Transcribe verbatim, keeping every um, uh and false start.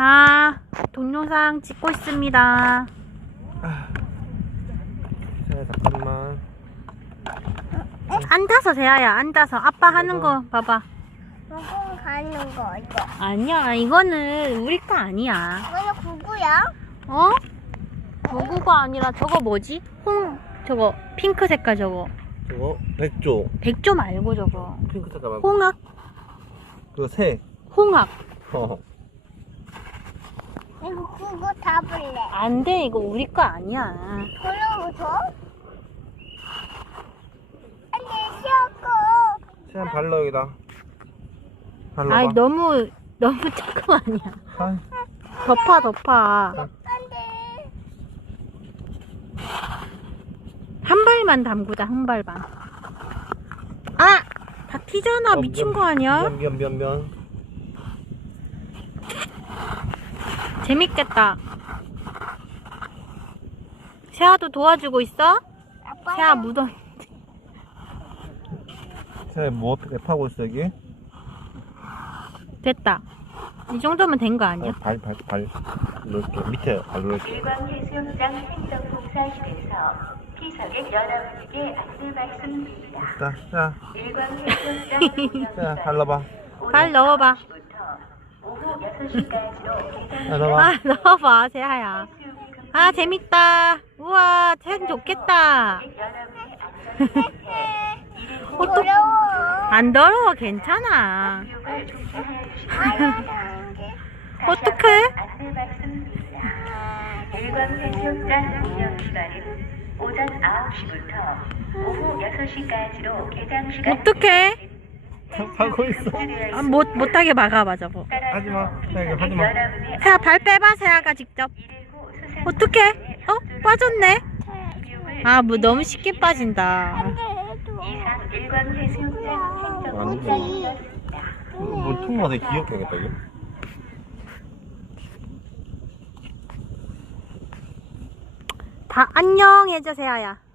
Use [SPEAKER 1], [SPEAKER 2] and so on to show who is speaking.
[SPEAKER 1] 자, 동영상 찍고 있습니다.
[SPEAKER 2] 자, 잠깐만.
[SPEAKER 1] 앉아서 세아야, 앉아서. 아빠 하는 거 봐봐.
[SPEAKER 3] 저거 가는 거 이거.
[SPEAKER 1] 아니야, 이거는 우리 거 아니야.
[SPEAKER 3] 이거는 구구야?
[SPEAKER 1] 어? 저거가 아니라 저거 뭐지? 홍, 저거 핑크 색깔 저거.
[SPEAKER 2] 저거 백조.
[SPEAKER 1] 백조 말고 저거.
[SPEAKER 2] 핑크 색깔 말고.
[SPEAKER 1] 홍학?
[SPEAKER 2] 그거 새.
[SPEAKER 1] 홍학.
[SPEAKER 2] 어.
[SPEAKER 3] 이거 구구 다 볼래.
[SPEAKER 1] 안 돼, 이거 우리 거 아니야.
[SPEAKER 3] 그러고 줘? 안돼 쉬었고.
[SPEAKER 2] 세안 발라 여기다. 발라봐.
[SPEAKER 1] 아이, 너무, 너무 조금 아니야.
[SPEAKER 2] 아이.
[SPEAKER 1] 덮어, 덮어.
[SPEAKER 3] 안돼.
[SPEAKER 1] 한 발만 담그자, 한 발만. 아! 다 튀잖아. 미친 거 아니야?
[SPEAKER 2] 면, 면, 면, 면.
[SPEAKER 1] 재밌겠다. 세아도 도와주고 있어?
[SPEAKER 3] 아빠.
[SPEAKER 1] 세아 묻어.
[SPEAKER 2] 새 뭐, 랩하고 있어, 여기?
[SPEAKER 1] 됐다. 이 정도면 된 거 아니야?
[SPEAKER 2] 아, 발, 발, 발. 이렇게. 밑에 발 이렇게.
[SPEAKER 4] 일광해수욕장 행정봉사실에서 피서객 여러분에게 안내 말씀드립니다.
[SPEAKER 2] 자, 자,
[SPEAKER 4] 일광해수욕장
[SPEAKER 2] 자, 발라봐.
[SPEAKER 1] 발 넣어봐.
[SPEAKER 4] 오후 여섯 시까지로
[SPEAKER 2] 자, 넣어봐.
[SPEAKER 1] 아, 넣어봐, 세아야. 아, 재밌다. 우와, 참 좋겠다. 어떡,
[SPEAKER 3] 어려워.
[SPEAKER 1] 안 더러워, 괜찮아. 어떡해?
[SPEAKER 4] 안내 말씀드립니다. 일광해수욕장 운영 시간은 오전 아홉 시부터 오후 여섯 시까지로 개장 시간.
[SPEAKER 1] 어떡해?
[SPEAKER 2] 하고 있어.
[SPEAKER 1] 아, 못, 못하게 막아봐, 저거.
[SPEAKER 2] 하지 마. 야, 이거 하지 마.
[SPEAKER 1] 세아, 발 빼봐, 세아가 직접. 어떡해? 어? 빠졌네? 아, 뭐 너무 쉽게 빠진다.
[SPEAKER 4] 이상 일광해수욕장
[SPEAKER 2] 안 돼.
[SPEAKER 4] 행정봉사실이었습니다.
[SPEAKER 2] 뭐, 통화 되게 귀엽게 하겠다, 이거.
[SPEAKER 1] 다 안녕 해줘, 세아야.